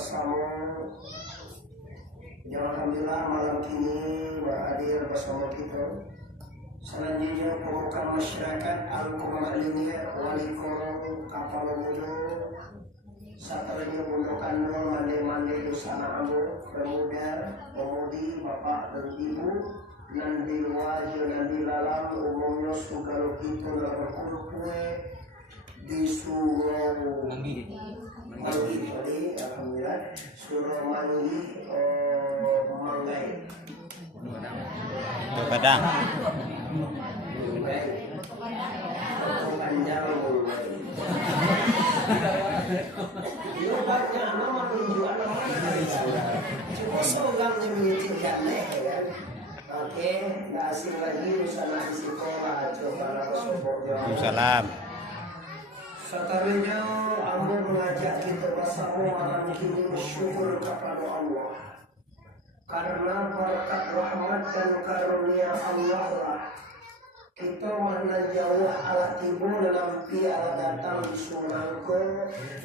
bersama. Ya alhamdulillah malam ini berhadir bersama kita. Selanjutnya pemuka masyarakat Al-Quraniyah Wali Koro Kapal Mudo Sataranya Bundok Kandung Mande-mande Dusana Amu Pemuda, pemudi, bapak dan ibu Nandi wajib, nandi lalam umumnya suka kita berkumpul di surau Manggi tadi alhamdulillah surau Manggi Manggai Padang panjang itu banyak nama menunjukkan cuma seorang yang menginginkan kan. Oke, nggak asing lagi usana di sekolah coba langsung salam. Setelahnya Ambo mengajak kita bersama malam ini bersyukur kepada Allah karena berkat rahmat dan karunia Allah lah kita mana jauh ala timur dalam ala datang di sunangko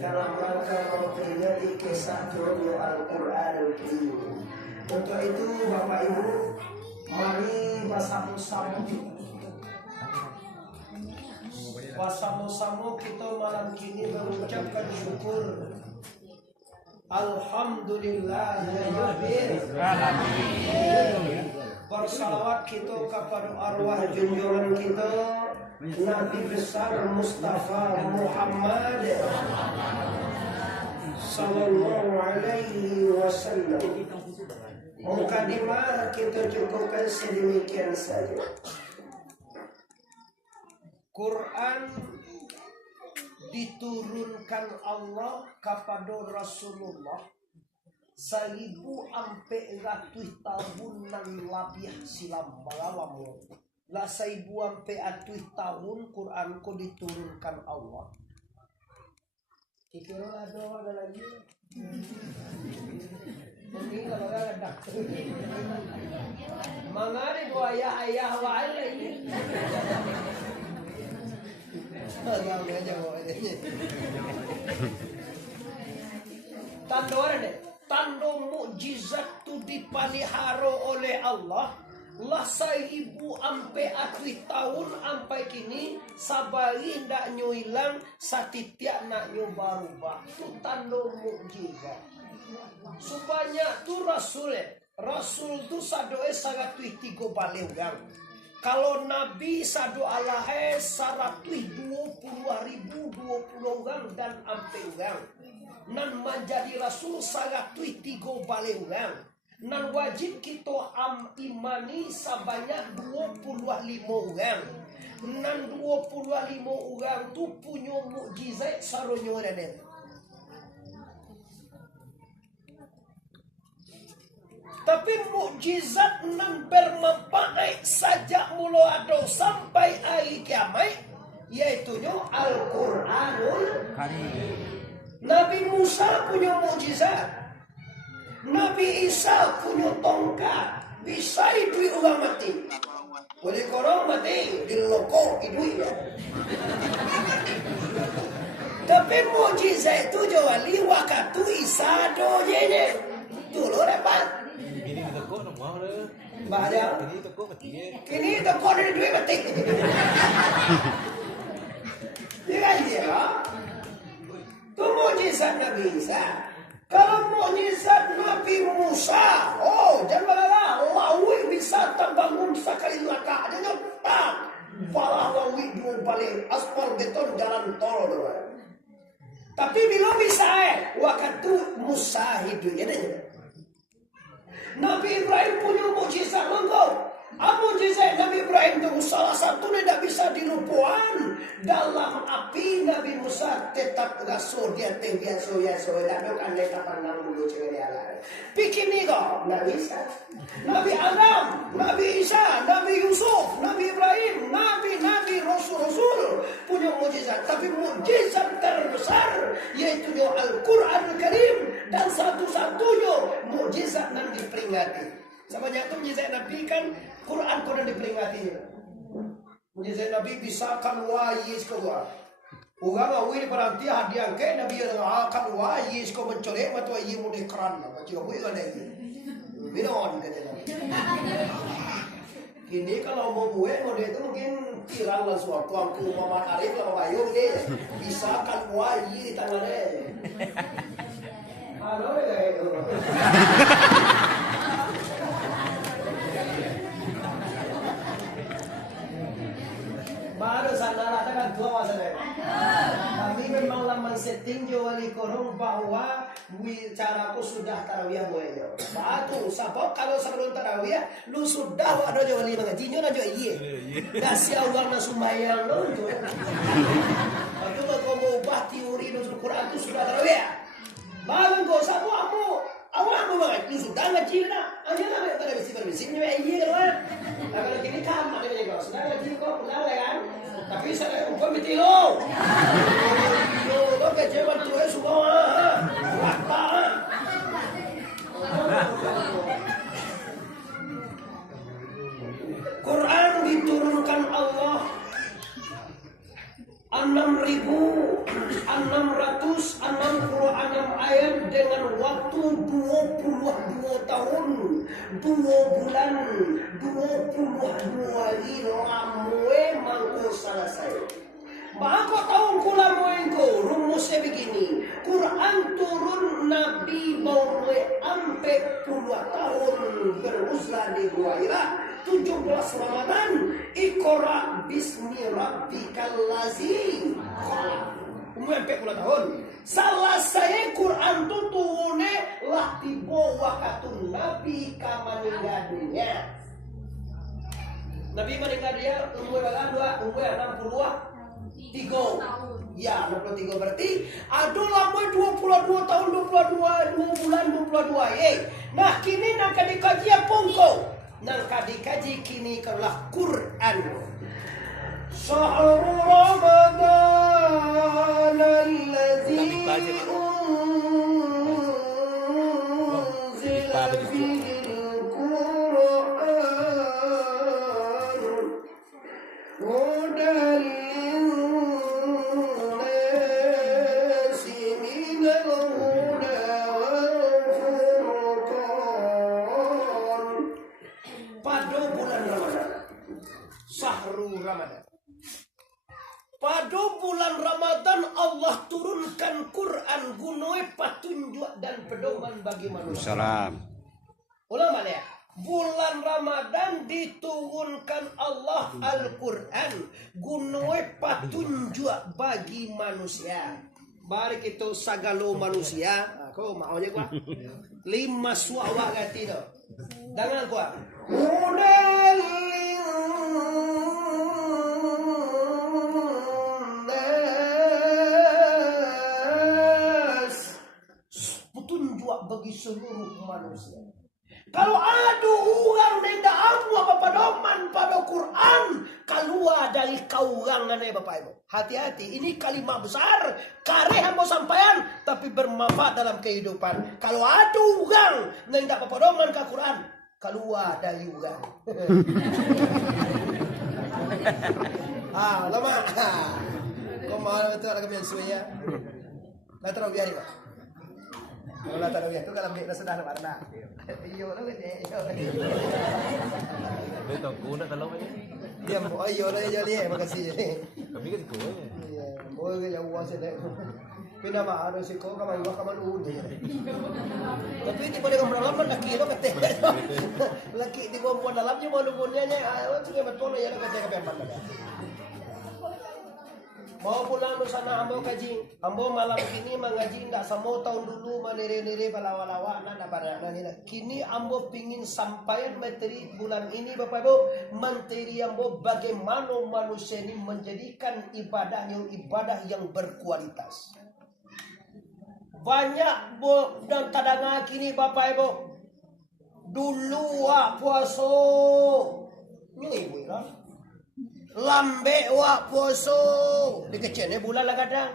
dalam rangka memperingati kisah turunnya Al-Quran Al-Karim. Untuk itu Bapak Ibu, mari bersama-sama kita malam ini mengucapkan syukur. Alhamdulillah bersalawat kita kepada arwah junjungan kita Nabi besar Mustafa Muhammad sallallahu alaihi wasallam. Mukadimah kita cukupkan sedemikian saja. Quran diturunkan Allah kepada Rasulullah 1400 tahun nan lebih silam balawamu. Lah 1400 tahun Quran ku diturunkan Allah. Kira ada lagi. Mungkin kalau ada mangari buaya ayah wa ini. Tanda mukjizat tu dipelihara oleh Allah lah 1400 tahun sampai kini sabari ndak nyuilang satitiak nak nyuba-rubah tu tanda mukjizat supaya tu rasul tu sadoe sangat tiga balik orang. Kalau Nabi sadu alahe 120.000 20 orang dan ampe orang. Nan menjadi Rasul 103 balik orang. Nan wajib kita imani sebanyak 25 orang. Nan 25 orang tu punya mukjizat saronyo dan tapi mukjizat nan bermanfaat saja mula ada sampai hari kiamat yaitu Al-Quranul Karim. Nabi Musa punya mukjizat, Nabi Isa punya tongkat bisa hidup orang mati. Boleh korang mati di loko hidup ya. Tapi mukjizat itu jawali waktu Isa doje dulu dapat. Bahaya. Kini toko ada duit mati. Lihat dia. Itu mukjizat Nabi Isa. Kalau mukjizat Nabi Musa, jangan malah lawi bisa terbangun sekali langkah aja nyetak. Pala lawi dua balik aspal beton jalan tol. Tapi bila bisa waktu Musa hidupnya deh. Nabi Ibrahim punya mukjizat lengkap. Mukjizat Nabi Ibrahim itu salah satu tidak bisa dilupakan. Dalam api Nabi Musa tetap rasul dia tinggal soya dan bukan mereka pandang dulu cewek ala. Bikin ni kau Nabi Isa, Nabi Adam, Nabi Isa, Nabi Yusuf, Nabi Ibrahim, Nabi Rasul punya mukjizat. Tapi mukjizat terbesar yaitu Al-Quran Al-Karim dan satu-satunya mukjizat yang diperingati. Sebanyak itu mukjizat Nabi kan Quran diperingati. Mukjizat Nabi bisa kan wahyu keluar. Ugang awi di peranti hadiah ke nabi yang akan wayi sko mencorek matu ayi mu di keran macam awi kan ayi. Binon katanya. Kini kalau mau buat mode itu mungkin viral lah suatu aku Muhammad Arif lah Bayu deh bisa kan wayi di tangannya. Halo deh. Baru sana kan dua masalah. Kami memang lama setting wali korong bahwa caraku sudah tarawih moyo. Batu sabab kalau sebelum tarawih lu sudah ada wali mengajinya aja iya. Kasih awang na sumbayang lo tu. Aku kau mau ubah teori nuzul Quran itu sudah tarawih. Baru kau sabu awang banget lu sudah ngaji dah. Aja lah pada bersih-bersihnya iya kan. Kalau kini kan ada yang kau sudah ngaji kau pulang kan. Tapi saya umpam itu lo. Lo kecewa tuh semua. Quran diturunkan Allah 6.666 ayat dengan waktu 22 tahun 2 bulan 22 hari lamwe mangko selesai. Maka tahun kula moengko rumusnya begini. Quran turun Nabi bawa ampe puluhan tahun beruzlah di Huwairah 17 Ramadan. Iqra bismi rabbikal ladzi khalaq. Umur ampe puluhan tahun. Salah saya Quran tu turune lah tiba wakatun Nabi kamaninggal dunia. Nabi meninggal dia umur berapa? Umur 63. Ya, 63 berarti aduh lama 22 tahun 2 bulan 22. Nah, kini nak dikaji pongko. Nak dikaji kini kalah Quran. Syahrul Ramadan allazi unzila fihi pada bulan Ramadan Allah turunkan Quran gunoi patunjuk dan pedoman bagi manusia. Ulang balik. Bulan Ramadan diturunkan Allah Al-Quran gunoi patunjuk bagi manusia. Barik itu sagalo manusia. Kau maunya gua 5 suawa gati do. Dengan gua. Bagi seluruh manusia. Kalau ada orang yang tidak amu apa pedoman pada Quran, keluar dari kaurangan ya Bapak Ibu. Hati-hati, ini kalimat besar, kareh hamba sampaian, tapi bermanfaat dalam kehidupan. Kalau ada orang yang tidak pedoman ke Quran, keluar dari orang. Lama. Kau mau betul ada kebiasaan suaya. Nah terang biar Pak. Kalau tahu ya, itu kalau dia sudah warna. Iyo lo gede. Betul, guna kalau aja. Dia mau iyo lo aja lihat, makasih. Kami kan itu. Iya, mau ke jauh aja deh. Pindah mah harus sih kau kamar gua kamar udah. Tapi di pada kamar dalam kan laki lo kete. Laki di komponen dalamnya mau nunggunya ayo tuh betul ya lo kete ke pemban. Mau pulang di sana ambo kaji, ambo malam ini mengaji ndak sama tahun dulu menire-nire balawa-lawa nanda pada nila. Kini ambo pingin sampai materi bulan ini Bapak Ibu, materi ambo bagaimana manusia ini menjadikan ibadah yang berkualitas. Banyak bo dan tadanga kini Bapak Ibu. Dulu puaso nyui ibu lah. Lambe wak poso dikecene bulan lah kadang.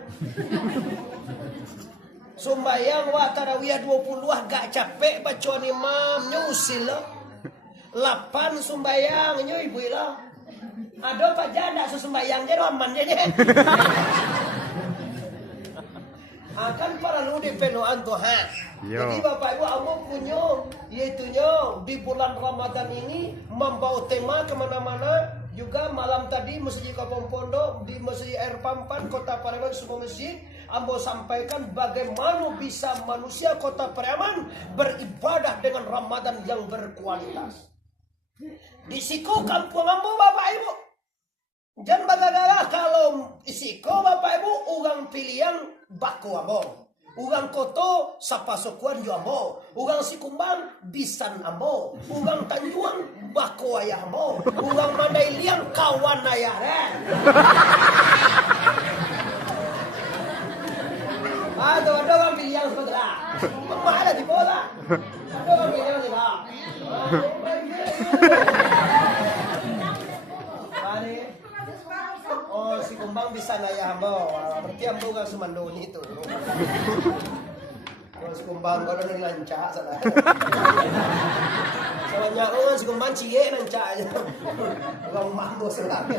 Sumbayang wak tarawih 20 gak capek baca imam nyusil lo. 8 sumbayang nyo ibu lo. Ada pak janda sumbayang dia aman dia. akan para ludi penuhan Tuhan. Yo. Jadi Bapak Ibu amo punya yaitunya di bulan Ramadan ini membawa tema kemana-mana. Juga malam tadi Masjid Kampung Pondok di Masjid Air Pampan Kota Pariaman semua masjid ambo sampaikan bagaimana bisa manusia Kota Pariaman beribadah dengan Ramadan yang berkualitas. Di siku kampung ambo Bapak Ibu. Jangan bagagala kalau isiko Bapak Ibu ugang pilihan baku ambo. Ugang koto sapasukuan jo ambo. Ugang sikumbang bisan ambo. Ugang tanjuang bako ayah ambo. Ugang mandai liang kawan ayah ren. Aduh, ada orang pilihan sebelah. Mana di bola? Ada orang pilihan sebelah. Oh, si kumbang bisa naya ambo. Berarti ambo kan semandoni itu. Kalau si kumbang kalau nih lancak sana. Soalnya oh si kumbang cie lancak aja. Orang mambo selama.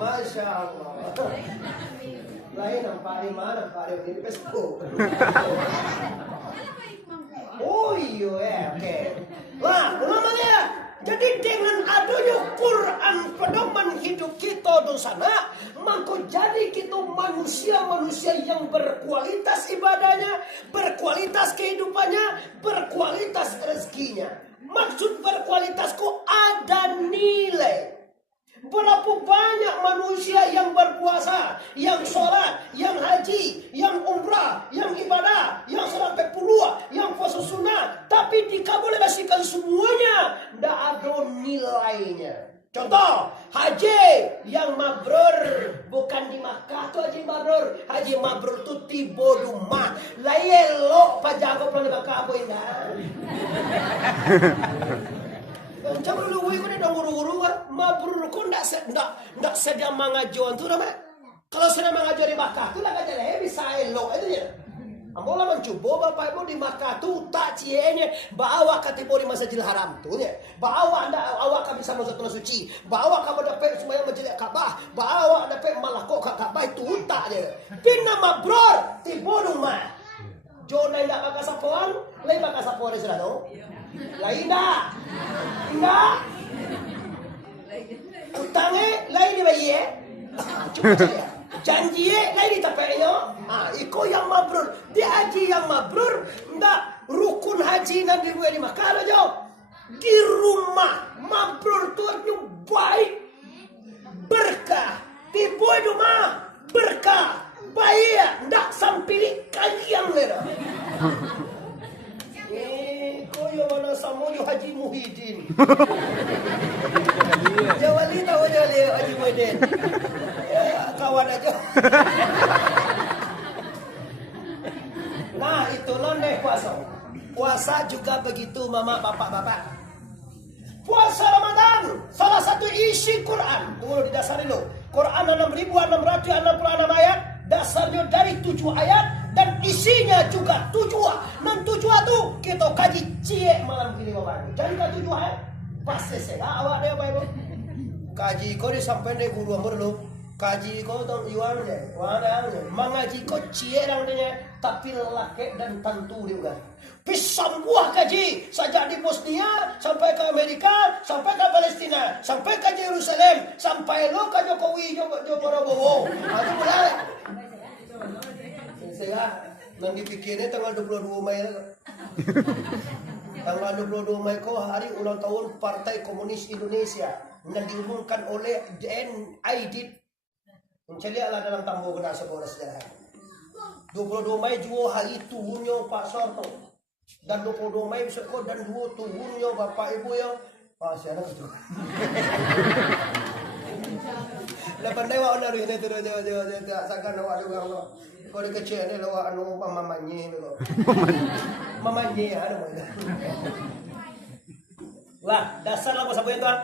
Masya Allah. Lain nampak di mana? Nampak di Facebook. Oh iya, oke. Wah, namanya. Jadi dengan adanya Quran pedoman hidup kita di sana, maka jadi kita manusia-manusia yang berkualitas ibadahnya, berkualitas kehidupannya, berkualitas rezekinya. Maksud berkualitas kok ada nilai. Berapa banyak manusia yang berpuasa, yang sholat, yang haji, yang umrah, yang ibadah, yang sampai puluh, yang puasa sunnah, tapi dikabulkan semuanya, tidak ada nilainya. Contoh, haji yang mabrur bukan di Makkah tuh haji mabrur. Haji mabrur tuh tiba rumah. Layelo pajago pelan di Makkah apa indah. Coba lu gue udah guru-guru mabrur kok ndak sedang mengajuan tuh nama. Kalau sedang mengajuan di Makkah tuh lah jadi bisa elo itu ya. Amola mencoba Bapak Ibu di Makkah tuh tak cienya bawa kategori Masjidil Haram tuh ya. Bawa anda awak bisa masuk tanah suci, bawa kamu dapat sembahyang Masjid Ka'bah, bawa dapat malako Ka'bah itu tak dia. Tina mabrur tiba rumah. Jona ndak makasapuan, lain makasapuan di sana tuh. Lain dah. Enggak. Utangnya lain di bayi ya. Cuma saya. Janjinya lain di tapainya. Iko yang mabrur. Dia haji yang mabrur. Enggak. Rukun haji nan di luar di Makkah jauh. Di rumah. Mabrur tuannya baik. Berkah. Di buah rumah. Berkah. Baik. Enggak sampai kalian lera. Koyo mana samoyo Haji Muhyiddin. Jawali tahu jawali Haji Muhyiddin. Ya, kawan aja. Nah, itu nonde puasa. Puasa juga begitu mama bapak-bapak. Puasa Ramadan salah satu isi Quran. Tunggu didasari lo. Quran 6.666 ayat. Dasarnya dari 7 ayat. Dan isinya juga 7. Dan 7 itu kita kaji cie malam ini Bapak Ibu. Jadi kan 7 ayat. Pasti saya awak deh Bapak Ibu. Kaji kau disampaikan dari guru amor lo. Kaji kau tong iwan deh. Wana deh. Mengaji kau cie orang deh. Tapi laki dan tentu juga. Pisang buah kaji. Sejak di Bosnia. Sampai ke Amerika. Sampai ke Palestina. Sampai ke Yerusalem. Sampai lo ke Jokowi. Jokowi. Itu mulai. Saya nang dipikirnya tanggal 22 Mei. Tanggal 22 Mei kok hari ulang tahun Partai Komunis Indonesia yang diumumkan oleh NIDIT. Mencari ala dalam tambo kena sekolah sejarah. 22 Mei juga hari turunnya Pak Soeharto. Dan 22 Mei besok dan 2 turunnya Bapak Ibu yang saya nak itu. Lepas dewa orang ini tu dia sakan awak juga Allah. Kau di kecil ni awak anu mamanya ni lo. Mamanya ada mana? Wah, dasar apa sabu tuan?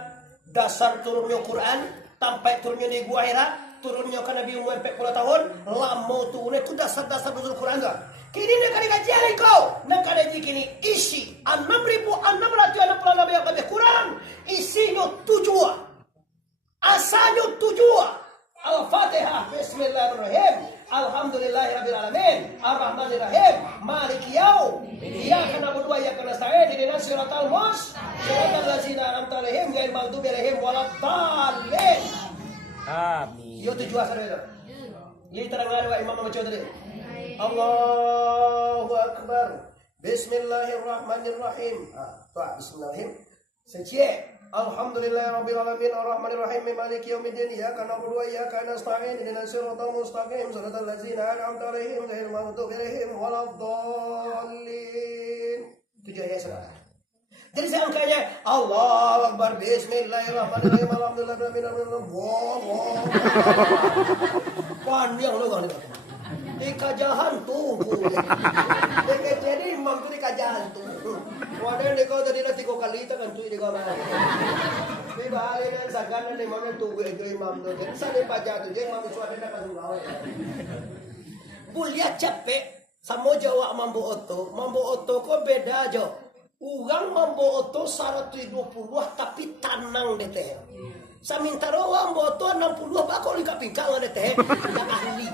Dasar turunnya Quran, sampai turunnya di Gua Hira, turunnya ke Nabi umur 40 tahun, lama turunnya itu dasar-dasar nuzul Quran tu. Kini nak kena kajian kau, nak kena kini isi 6.666 ayat Quran, isinya 7. Asalnya 7. Al-Fatihah. Bismillahirrahmanirrahim. Alhamdulillahirabbil alamin. Arrahmanirrahim. Maliki yaum. Iyyaka na'budu wa iyyaka nasta'in. Ihdinas siratal siratal ladzina an'amta 'alaihim ghairil maghdubi 'alaihim waladdallin. Amin. Yo tujuh asar itu. Jadi terangkan wa imam membaca tadi. Allahu akbar. Bismillahirrahmanirrahim. Bismillahirrahmanirrahim. Seci. Alhamdulillahirabbil alamin arrahmanirrahim maliki yaumiddin iyyaka na'budu wa iyyaka nasta'in ihdinas siratal mustaqim siratal ladzina an'amta 'alaihim ghairil maghdubi 'alaihim waladdallin. Tujuh ayat saudara. Jadi saya angkanya Allahu Akbar Bismillahirrahmanirrahim Alhamdulillahirabbil alamin. Wow. Panjang loh kan. Dikajahan tuh. Jadi imam tuh dikajahan tuh. Wadah ni kau tadi nanti kau kali itu kan tuh di kamar. Di bahaya dan sakana di mana tuh itu imam tuh. Jadi saya baca tuh dia imam itu ada kan gawe. Bulia capek sama Jawa mambo oto kok beda aja. Urang mambo oto 120 tapi tanang deh teh. Samintaro mambo oto 60 bakal dikapingkang deh teh. Yang ahli.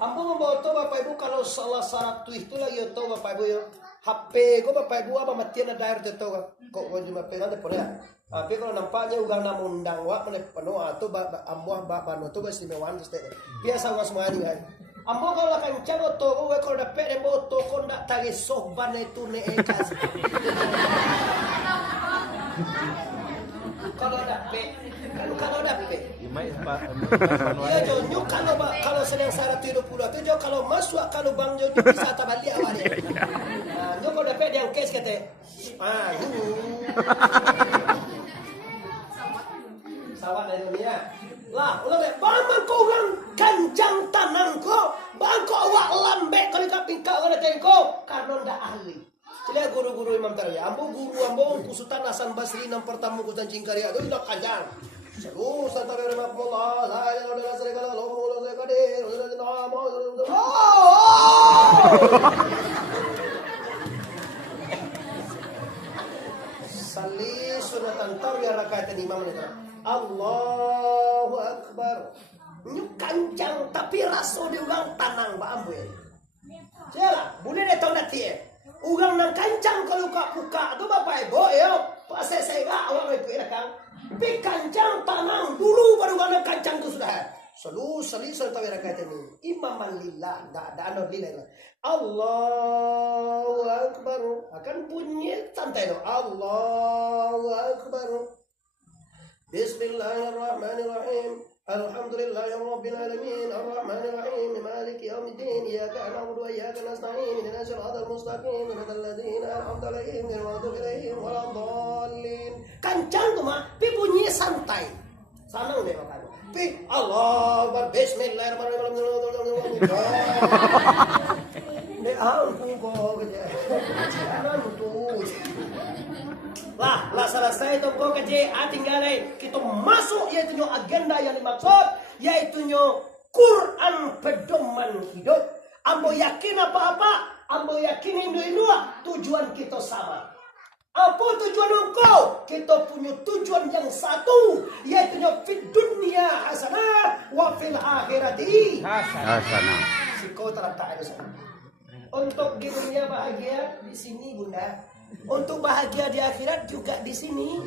Ambo mambo oto Bapak Ibu kalau salah 100 itu lagi oto Bapak Ibu ya. HP ko Bapak Ibu apa matian na daer dito kok cuma pelan de ya. HP kalau nampaknya ugang na mundang wa pene penuh atau ambo bano to basi mewan teste. Biasa ngas mani kan. Ambo kalau kan caro to ko kalau dapat embo to ko ndak tagi sohban itu ne ekas. Kalau dapat ya jonyo kalau sedang 120 itu jo kalau masuk kalau bang jo bisa tabali awalnya. Nah, jo kalau dapat yang case kata sawat dari dunia. Lah, ulah deh, bang kau ulang kanjang tanang ko, bang kau awak lambe kalau kapingka kalau tengko karena ndak ahli. Jadi guru-guru Imam Taraya, ambo kusutan Hasan Basri nang pertama kutan cingkarya itu tidak kanjang. Seru santara rahmatullah, la ilaha illallah syarika lahu wa la qadir. Salli sunatan tarwiya rakaat imam itu. Allahu akbar. Nyu kancang tapi raso di ugang tanang ba ambo ya. Jela, bune de tong datie. Ugang nang kancang kalau buka tu Bapak Ibu ya. Pas saya awak itu ya Kang. Pi kancang tanang dulu baru gana kancang itu sudah. Sali tahu rakaat ini. Imaman lillah, enggak ada anu lillah. Allahu akbar. Akan bunyi santai loh. Allahu akbar. Bismillahirrahmanirrahim. Alhamdulillahirabbil alamin arrahmanir rahim maliki yaumiddin iyyaka na'budu wa iyyaka nasta'in ihdinas siratal mustaqim siratal ladzina an'amta 'alaihim ghairil maghdubi 'alaihim waladdallin. Kancang tuh mah pi bunyi santai. Sanang deh Bapak. Pi Allahu Akbar Bismillahirrahmanirrahim. Ne ampun kok aja. Jangan tuh. Lah selesai itu kok kerja tinggal kita masuk yaitu agenda yang dimaksud yaitu Quran pedoman hidup. Ambo yakin apa-apa, ambo yakin Hindu-Hindua tujuan kita sama. Apa tujuan engkau? Kita punya tujuan yang satu yaitu fid dunya hasanah wa fil akhirati hasanah. Si kau terletak di sana. Untuk di dunia bahagia di sini Bunda. Untuk bahagia di akhirat juga di sini.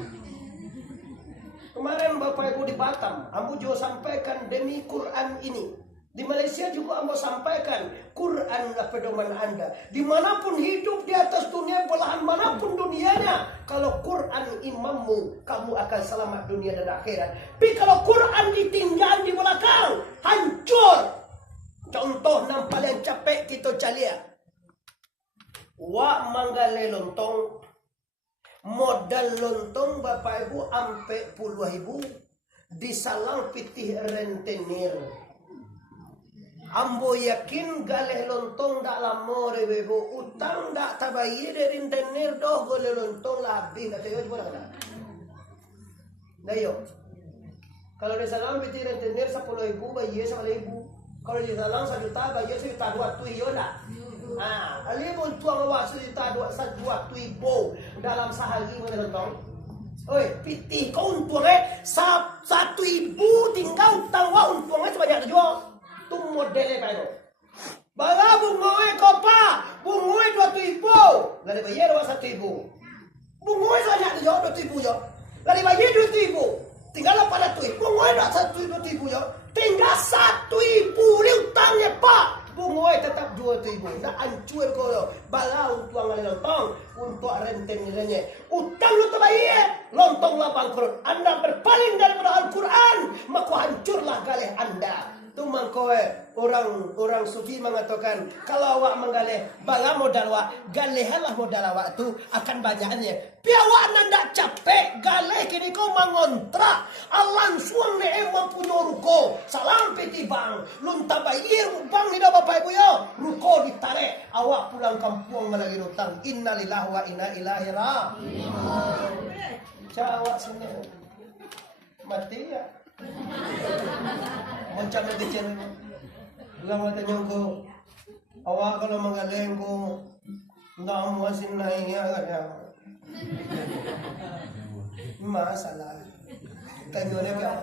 Kemarin Bapak Ibu di Batam, ambo juga sampaikan demi Quran ini. Di Malaysia juga ambo sampaikan Quran adalah pedoman Anda. Dimanapun hidup di atas dunia, belahan manapun dunianya, kalau Quran imammu, kamu akan selamat dunia dan akhirat. Tapi kalau Quran ditinggal di belakang, hancur. Contoh yang paling capek kita calia. Wa manggale lontong modal lontong Bapak Ibu ampe 10.000 disalang pitih rentenir. Ambo yakin galeh lontong dak lamo Ibu utang dak tabayir dari rentenir doh gole lontong labih kata yo gimana kana. Nah yo. Kalau disalang pitih rentenir 10.000 bayar 1.000. Kalau disalang 1 juta bayar 1 juta 2 yo dah. Alipun tuang awak cerita 2 ibu dalam sehari mana tentang. Oi, pitih kau tuang 10 1.000 tinggal tawa untungnya sebanyak itu. Tu modelnya kayak itu. Bala bungoy kopa, bungoy 2.000. Lari bayar 1.000. Bungoy sebanyak itu 2.000 yo. Lari bayar 2.000. Tinggal 800. Bungoy 2.000 yo. Tinggal 1.000 utangnya pak. Bungoy tetap 2.000. Nak hancur ko yo. Bala untuang lontong untuk renten nilainya. Utang lu terbayar, lontong lah bangkrut. Anda berpaling daripada Al-Quran, maka hancurlah galih Anda. Tu mangkoe orang sufi mengatakan kalau awak menggalih bala modal awak, galihlah modal awak tu akan banyaknya. Piawak nanda capek galih kini kau mengontrak. Alang suang ne punya ruko. Salam peti bang. Lunta bayir bang ni dah bapak ibu yo. Ruko ditarik. Awak pulang kampung melagi hutang. Innalillahi wa inna ilaihi raji'un. Awak sini mati ya. Macam mana kecil bilang tanya ko awak kalau menggaleng ko nggak muasin naik ya kan masalah tanya dia apa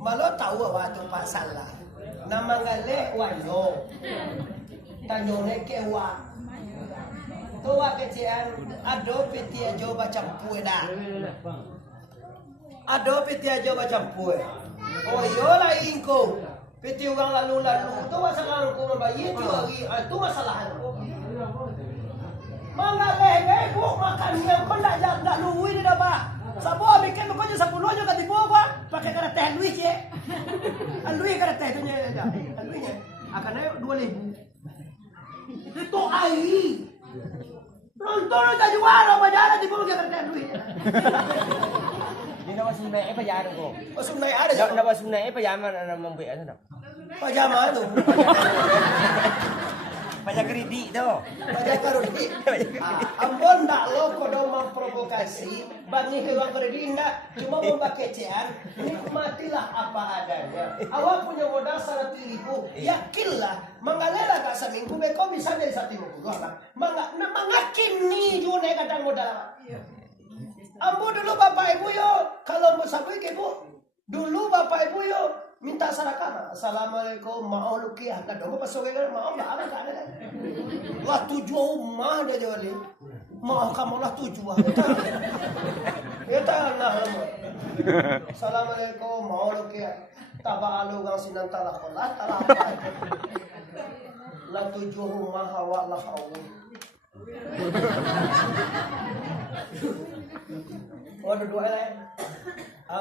malah tahu awak tu masalah nama galeng wayo tanya dia kewa tu awak kecilan ada peti aja baca puai dah ada peti aja baca puai. Oh iyalah ingko. Peti orang lalu-lalu tu masalah aku membayar tu lagi. Itu masalah. Mangaleh bu makan yang kau nak luwi ni dah pak. Sabo bikin kau je 10 je kat tiba apa? Pakai kata teh luwi je. Luwi kata teh tu nya dah. Luwi nya akan naik 2,000. Itu air. Nonton tak jual apa jalan tiba pakai kata teh luwi. Hindi naman sunay pajama ko. O sunay ada. Nawa sunay pajama na mambian na. Pajama tu. Pajak ridi do. Pajak karudi. Ambon tak lo kodo memprovokasi bagi hewan karudi ndak cuma membakecean nikmatilah apa adanya. Awak punya modal 100.000, yakinlah mengalela ka seminggu beko bisa jadi 150 lah. Mangakin ni june kadang modal awak. Ambo dulu bapak ibu yo kalau mau sampai ke bu dulu bapak ibu yo minta sedekah. Assalamualaikum mau lukiah kan dong pas sore kan mau enggak ada lah tujuh mah dia jadi mau kamu lah tujuh ya tanah lama. Assalamualaikum mau lukiah taba alu gang sinan talak lah lah tujuh mah hawa lah hawa. Waduh dua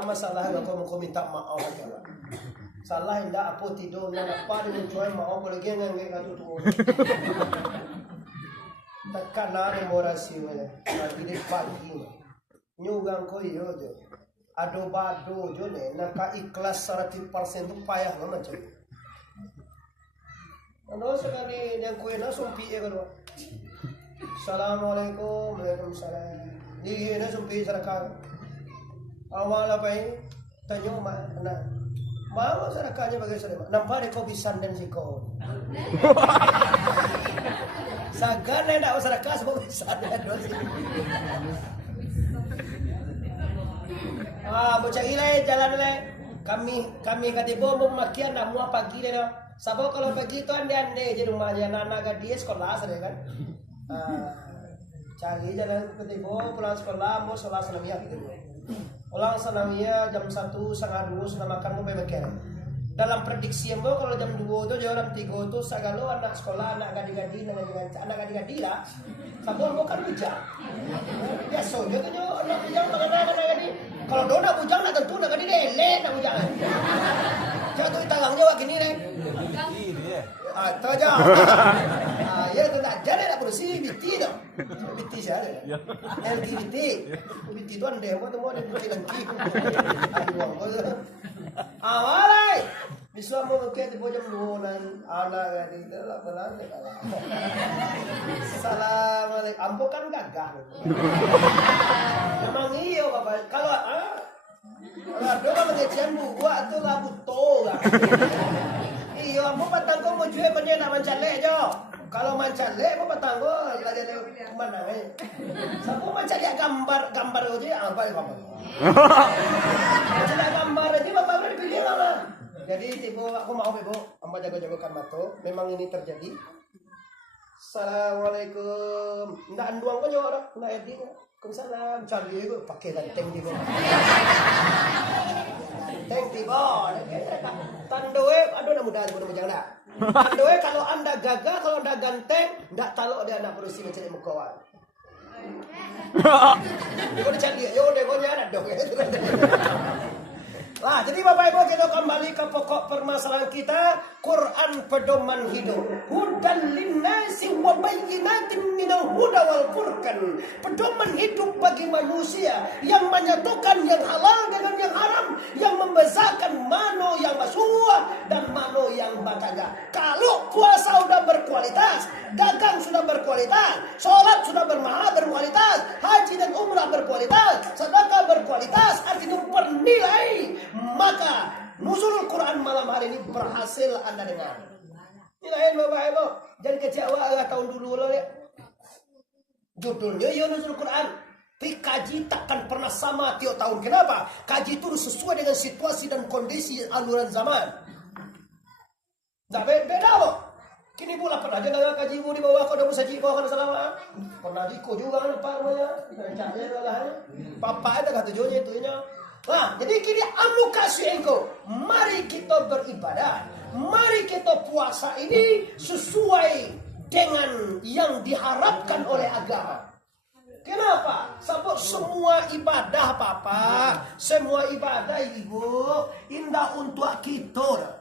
masalah kalau minta maaf aja. Salah indah apa tidur nak apa dengan jual maaf kalau dia nggak nggak tu. Takkan nari morasi mana, nanti pagi. Nyugang kau iyo je. Ado bado je ne, nak ikhlas 100% tu payah lah macam. Ano sekali yang kau nak sumpi kalau. Assalamualaikum, waalaikumsalam. Ini na sumpi sedekah. Awal apa ini? Tanya mana? Mau sedekahnya bagi sedekah. Nampak kau bisan dan sikon. Sagan nak sedekah sebab bisan dan dosi. Bocah ile jalan le. Kami katibo memakian nak mua pagi le. Sabab kalau pagi tu ande je rumahnya anak dia sekolah sedek kan. Cari jalan ketibo pulang sekolah mau sholat sanawiyah gitu. Ulang sanawiyah jam 1:30 sudah makan mau makan. Dalam prediksi mo kalau jam 2 tu jam 3 tu sagalo anak sekolah anak gadi-gadi lah. Sabon mo kan bujang. Biasa je tu anak bujang anak gadi. Kalau dona bujang nak tentu nak gadi lele nak bujang. Jatuh talangnya wak gini deh. Itu aja. Ya tu nak jadi nak bersih biti tu. Biti siapa? LGBT. Biti tu anda apa tu mau ada biti lagi. Awalai. Bisa mau ke di pojok luaran anak ini lah pelan kalah. Assalamualaikum. Ambo kan gagah. Memang iyo bapak. Kalau ada pengajian buat tu lah butuh lah. Iyo, ambo patang ko mo jual punya nak mancale jo. Kalau mancale, mo patang ko lagi Mana Siapa macam dia gambar aja apa ya Bapak? Macam dia gambar aja Bapak berpikir lah. Jadi ibu aku mau ibu, amba jaga-jaga kambato. Memang ini terjadi. Assalamualaikum. Nggak anduang ko nyo orang, nggak edit. Waalaikumsalam. Cari itu pakai ganteng di bawah. Ganteng di bawah. Tandoe, aduh nak mudah macam dah. Tandoe kalau anda gagah, kalau anda ganteng, nggak talok dia anak berusi mencari mukawan. Kau dicari, yo deh kau nyara dong. Nah, jadi Bapak Ibu kita kembali ke pokok permasalahan kita, Quran pedoman hidup. Hudan linnasi wa bayyinatin minal huda wal furqan. Pedoman hidup bagi manusia yang menyatukan yang halal dengan yang haram, yang membezakan mano yang masuk dan mano yang bataga. Kalau puasa sudah berkualitas, dagang sudah berkualitas, sholat sudah berkualitas, haji dan umrah berkualitas, sedekah berkualitas, artinya bernilai, maka nuzul Quran malam hari ini berhasil Anda dengar. Nilai Bapak Ibu, jangan kecewa tahun dulu loh ya. Judulnya ya nuzul Quran. Tapi kaji takkan pernah sama tiap tahun. Kenapa? Kaji itu sesuai dengan situasi dan kondisi aluran zaman. Nah, beda loh. Kini pula pernah aja nggak kaji ibu di bawah kau dah musaji kau kan selama. Pernah diko juga kan apa namanya? Caknya lah. Papa ada kata tujuannya itunya. Nah, jadi kini anu kasih engkau. Mari kita beribadah. Mari kita puasa ini sesuai dengan yang diharapkan oleh agama. Kenapa? Sebab semua ibadah Papa, semua ibadah Ibu, indah untuk kita.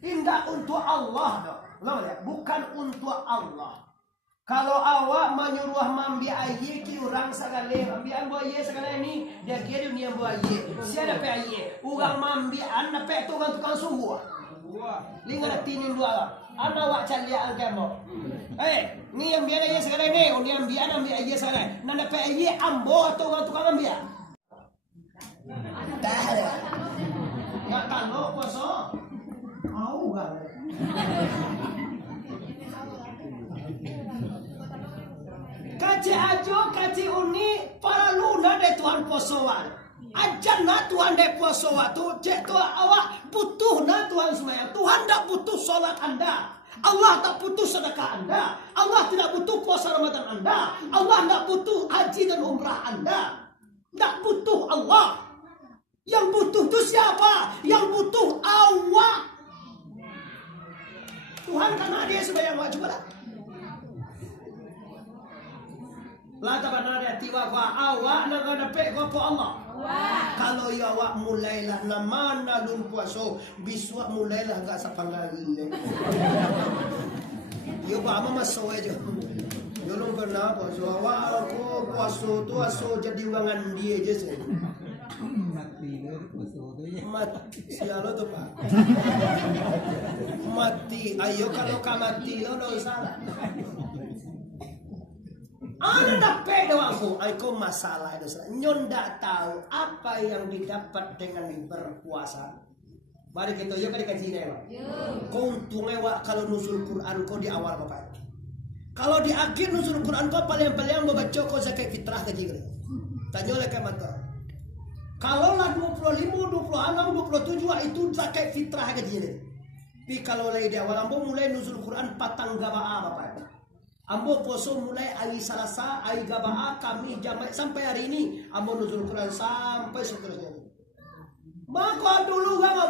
Indah untuk Allah. Loh ya, bukan untuk Allah. Kalau awak menyuruh mambi aye ki orang segala ambian buah aye segala ini dia kira dunia buah aye. Siapa pe aye? Orang mambi anda pe tukang sungguh. Lingan tinin dua. Anda wak cari agama. Ni ambian aye segala ini, ni ambian aye segala. Nanda pe aye ambo atau tukang ambian. Dah ada. Nggak tahu puasa. Mau kan? Kaji ajo, kaji uni, para luna de Tuhan posoan. Ajan na Tuhan de posoan. Cek tu awak butuh na Tuhan semayang. Tuhan tak butuh solat Anda. Allah tak butuh sedekah Anda. Allah tidak butuh puasa Ramadan Anda. Allah tak butuh haji dan umrah Anda. Tak butuh Allah. Yang butuh itu siapa? Yang butuh awak. Tuhan karena dia sebayang awak. Coba lah. Lah tak benar dia tiba gua awak nak dapat gua po Allah. Kalau ya awak mulailah nama nalun puaso, biswa mulailah enggak sapanggali. Yo ba mama masuk aja. Yo long pernah puaso awak aku puaso tu aso jadi ulangan dia aja sih. Mati le puaso tu ya. Mati sialo tu Pak. Mati. Ayo kalau mati lo enggak salah. Anda dapat aku masalah itu. Nyonda tahu apa yang didapat dengan berpuasa. Mari kita yuk kan sini ya. Kau untungnya kalau nusul Quran kau di awal Bapak. Kalau di akhir nusul Quran kau paling mau baca kau zakat fitrah ke jiwa. Tanya oleh kemana? Kalau lah 25, 26, 27 itu zakat fitrah ke jiwa. Tapi kalau lagi di awal ambo mulai nusul Quran patang gabaa Bapak. Ambo poso mulai hari Selasa, hari Gabaa, kami Jumat sampai hari ini. Ambo nuzul Quran sampai seterusnya. Maka dulu gak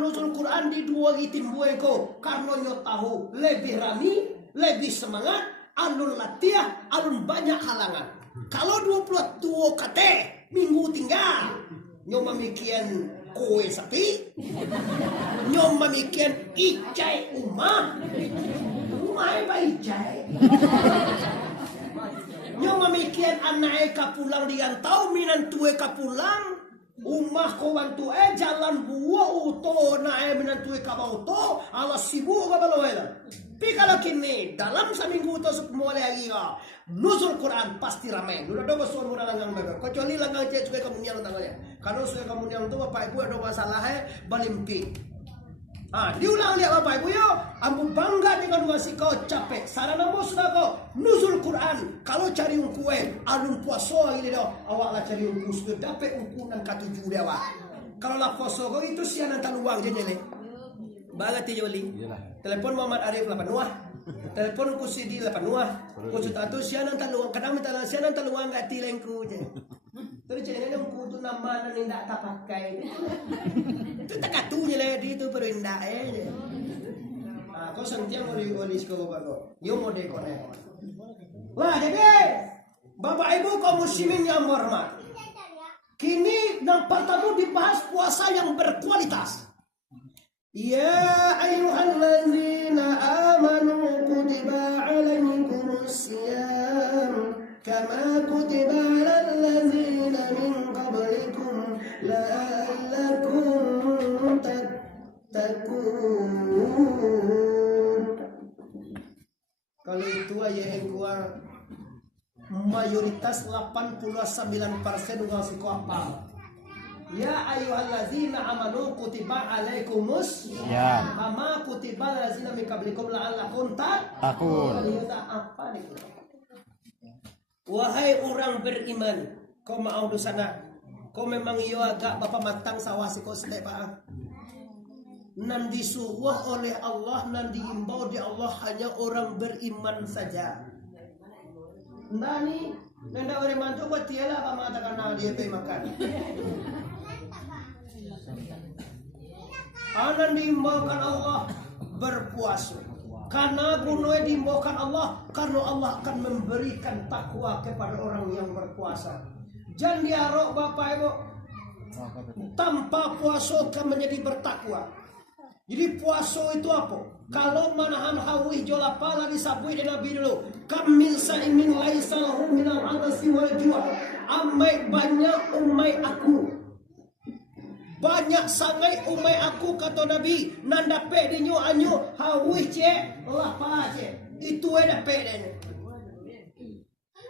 nuzul Quran di dua gitin buai ko. Karena nyo tahu lebih rami, lebih semangat, alun latihan, alun banyak halangan. Kalau 22 kate minggu tinggal, nyo memikian kue sapi, nyo memikian icai umah. Mai baik jai. Nyo memikian anak kapulang diantau minan tue kapulang. Umah kawan tue jalan buah uto nae minan tue kabauto ala sibuk kabaloela. Tapi kalau kini dalam seminggu itu mulai lagi nuzul Quran pasti ramai. Udah doa suara murah langgang bebek. Kecuali langgang cek suka kemunian tangannya. Kalau suka kemunian itu bapak ibu ada masalah balimpi. Diulang lihat Bapak Ibu yo. Ambu bangga dengan wasi kau capek. Sarana mo sudah kau nuzul Quran. Kalau cari kue, alun puaso ini dah. Awak lah cari sudah dapat ukuran katujuh dia awak. Kalau lah puaso kau itu sianan taluang je nyele. Bagat ti joli. Telepon Muhammad Arif 8 nuah. Telepon ku Sidi 8 nuah. Ku sutatu sianan taluang. Kadang minta sianan taluang kat tilengku je. Terus cakap ni ku tu nama nan indak tak pakai. Itu tak katunya lah di itu perlu indak je. Kau sentiang oli sekolah bago. Yo mode kau ni. Wah jadi Bapak Ibu kaum muslimin yang hormat. Kini yang pertama dibahas puasa yang berkualitas. Ya ayyuhalladzina amanu kutiba alaikumus syiyam kama kutiba alal ladzina min qablikum la'allakum tattaqun. Kalau itu ayat yang keluar mayoritas 89% orang siko apa? Ya ayyuhallazina amanu kutiba alaikumus Ya. kama kutiba allazina min qablikum la'allakum Tattaqun. Apa nih? Wahai orang beriman, kau mau di sana. Kau memang iyo agak bapa matang sawasi kau sedek pak. Nan disuruh oleh Allah, nan diimbau di Allah hanya orang beriman saja. Nani, nanda orang mantu buat tiada apa mengatakan nah dia pergi makan. Anan diimbaukan Allah berpuasa. Karena gunanya diimbaukan Allah, karena Allah akan memberikan takwa kepada orang yang berpuasa. Jangan diarok Bapak Ibu, tanpa puasa akan menjadi bertakwa. Jadi puasa itu apa? Kalau manahan hawi jola pala disabui di Nabi dulu. Kamil sa'imin laisa lahu minal adasi wal jua. Amai banyak umai aku. Banyak sangai umai aku kata Nabi. Nanda pedinyo anyo hawi ce lapala ce. Itu ada pedenya.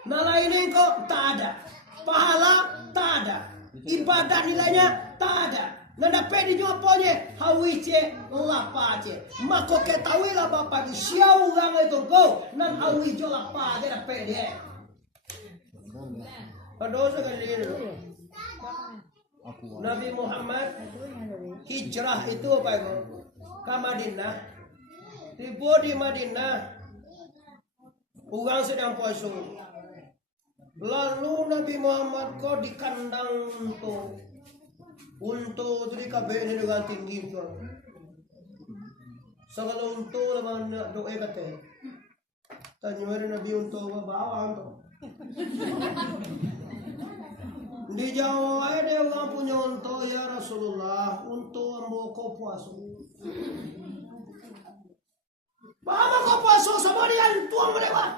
Nah lainnya kok tak ada. Pahala tak ada. Ibadah nilainya tak ada. Nanda pedinyo apanya hawi ce lapala ce. Maka ketahuilah Bapak di siau orang itu kau nan hawi jo lapala ce ada pedenya. Aduh sekali ini. Nabi Muhammad hijrah itu apa itu? Ke Madinah. Tiba di Madinah, orang sedang puasa. Lalu Nabi Muhammad kok di kandang untuk itu di kabeh ini dengan tinggi tu. Segala untuk lawan doa kata. Tanya Nabi untuk bawa untuk. Di Jawa ada orang punya unta ya Rasulullah untuk amboko puasa. Bawa kau puasa sama dia tuang mereka.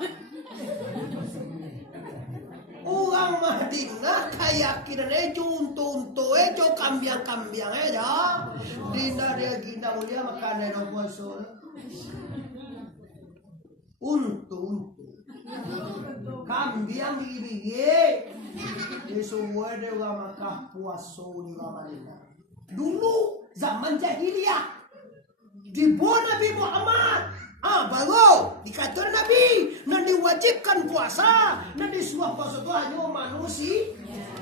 Orang Madinah keyakinan unta itu kambiang aja. Dinda dia ginda mulia makan ada puasa. Untu. Kambiang bigi. Di semua dia orang Makkah puasa di Madinah. Dulu zaman jahiliyah di bawah Nabi Muhammad. Baru dikatakan Nabi nan diwajibkan puasa, nan disuruh puasa itu hanya manusia.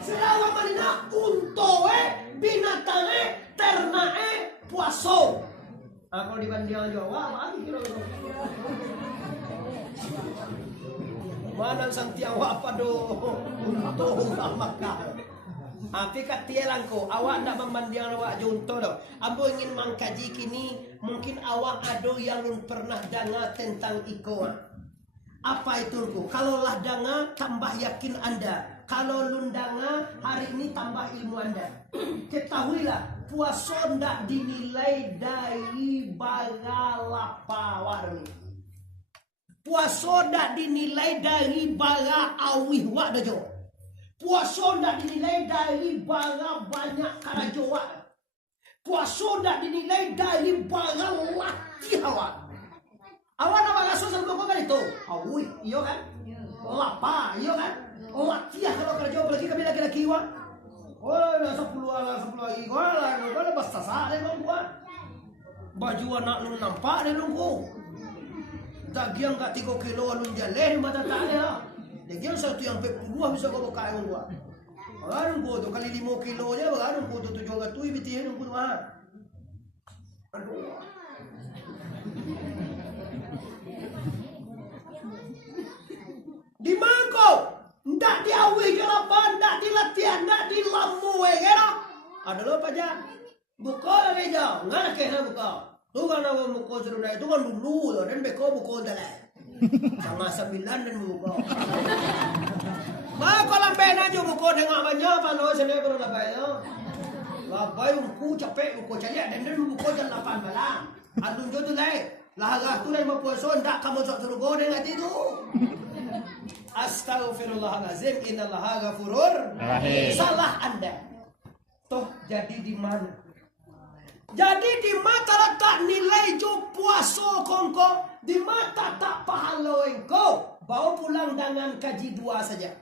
Selama Madinah untoe binatange ternae puasa. Kalau dibanding Jawa, mari kira mana santiang apa do untuk orang Makkah. Tapi kat tialang ko, awak nak memandang awak junto do. Ambo ingin mengkaji kini, mungkin awak ada yang pernah dengar tentang iko. Apa itu ko? Kalau lah dengar, tambah yakin anda. Kalau lundanga, hari ini tambah ilmu anda. Ketahuilah, puasa ndak dinilai dari bagalapa warni. Puasa ndak dinilai dari bara awih wak dajo. Puasa ndak dinilai dari bara banyak karajo wak. Puasa ndak dinilai dari bara laki awak. Awak nak bagaso sama kau kan itu? Awih, iyo kan? Lapa, iyo kan? Laki kalau karajo apalagi kami laki-laki wak. Oh, 10 lagi. Kau lah basta sale membuat. Baju anak lu nampak dia nunggu. Dagiang kat 3 kilo alun jaleh mata tak dia. Dagiang satu yang 40 bisa kau buka yang gua. Baru gua tu kali 5 kilo je baru gua tu 700 biti nunggu tu ah. Aduh. Di mangko, ndak diawi ke lapan, ndak dilatihan, ndak dilamu kira. Ada lo paja. Buka lagi jauh, ngana kena buka. Tu kan aku buka cerita itu kan dulu dan beko buka dalam. Sama 9 dan buka. Ba kalau pena jo buka dengan banyak apa lo sini kalau labai lo. Labai aku capek buka cari dan buka jam 8 malam. Adun jo tu lai. Lah tu lai mau puasa ndak kamu sok suruh go dengan itu. Astaghfirullahalazim, innallaha ghafurur rahim. Salah Anda. Toh jadi di mana? Jadi di mata letak nilai jo puasa kongko, di mata tak pahala engkau. Bawa pulang dengan kaji 2 saja.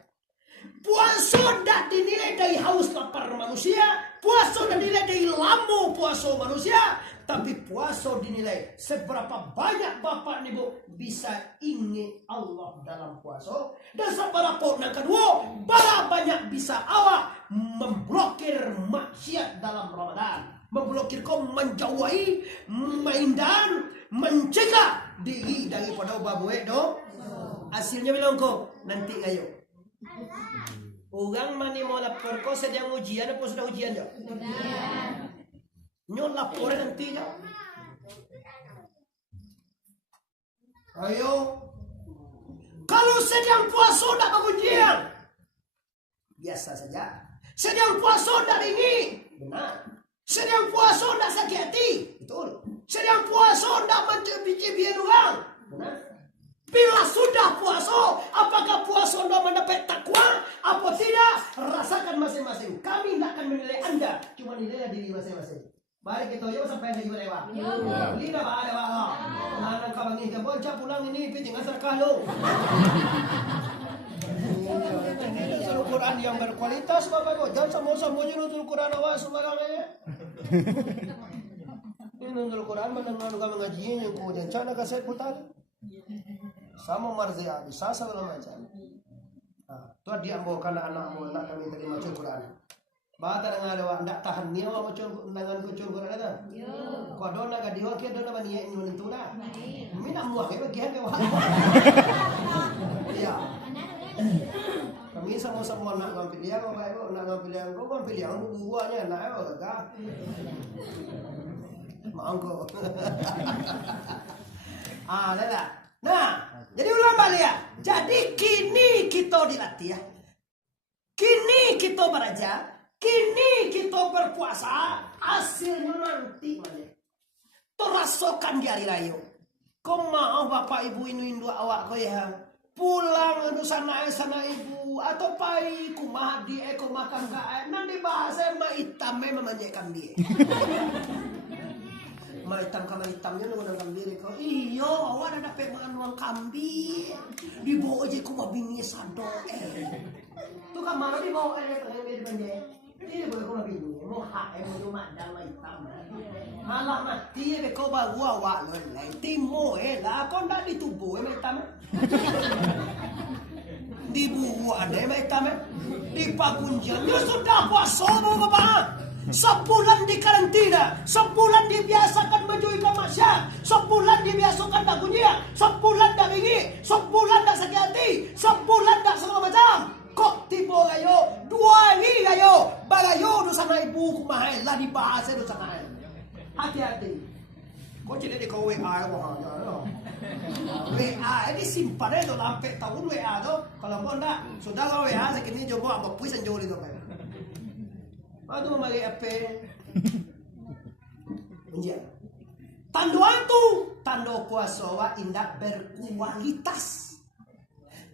Puasa tak dinilai dari haus lapar manusia, puasa tak dinilai dari lamu puasa manusia, tapi puasa dinilai seberapa banyak bapak ibu bisa ingat Allah dalam puasa, dan seberapa yang kedua, berapa banyak bisa awak memblokir maksiat dalam Ramadan. Memblokir kau menjauhi, maindan, mencegah diri daripada babuek do. Hasilnya bilang kau nanti ayo. Orang mani mau lapor kau sedang ujian apa sudah ujian jauh? Nyo lapor nanti jauh. Ayo. Kalau sedang puasa tak berujian, biasa saja. Sedang puasa tak dingin, benar. Sedang puasa tak sakit hati, betul. Sedang puasa tak mencibir orang, benar. Bila sudah puasa, apakah puasa anda mendapat takwa? Apa tidak? Rasakan masing-masing. Kami tidak akan menilai anda, cuma nilai diri masing-masing. Mari kita jauh sampai ada juga lewat. Beli dah ada wah. Anak kau bangin ke bocah pulang ini piting asal kalau. Nuzul Quran yang berkualitas bapak ibu. Jangan sama-sama nuzul Quran awak sembarangan. Ini nuzul Quran mendengar kau mengaji yang kau jangan kasih putar. Sama marzia bisa segala macam. Tu dia ambo kana anak kami terima Quran. Bata dengan lewat ndak tahan ni awak dengan kucur Quran ada. Yo. Kau dona ka diwa ke dona bani yang menentu dah. Mina muak ke bagian ke wah. Ya. Kami sama-sama nak ngambil dia bapak ibu nak ngambil yang kau ngambil yang buahnya nak apa kagak. Mangko. Dah. Nah, jadi ulang balik ya. Jadi kini kita dilatih ya. Kini kita belajar, kini kita berpuasa, hasilnya nanti balik. Terasakan di hari raya. Kau mau bapak ibu ini induk awak kau ya. Pulang anu sana ibu atau pai kumah di eko makan gae nanti bahasa ma hitam memang manjakan dia. Ma hitam kamar hitamnya nunggu kambing kau. Iyo awak ada dapat makan uang kambing. Dibawa aja kumah bini sado tu kamar dibawa aja kalau dia bende. Ini boleh kumah bini. Mau hak mau mandang ma hitam. Malah mati kau bawa awak lain timo lah kau ndak ditubuh ma hitam. Dibuat ada yang hitam di pagunjan. Ya sudah puasa bapak. Sebulan di karantina, sebulan dibiasakan menjauhkan maksiat, sebulan dibiasakan tak gunyah, sebulan tak bingi, sebulan tak sakit hati, sebulan tak segala macam. Kok tiba gayo, 2 hari gayo, bagayo dosa na ibu kumahal lah dibahas dosa na. Hati-hati. Kau jadi di kau WA WA ini simpan itu sampai tahun WA tu. Kalau kau nak, sudah kau WA sekini coba apa puisan jauh itu kan. Aduh mari apa? Menjadi. Tanda tu, tanda puasa wa indah berkualitas.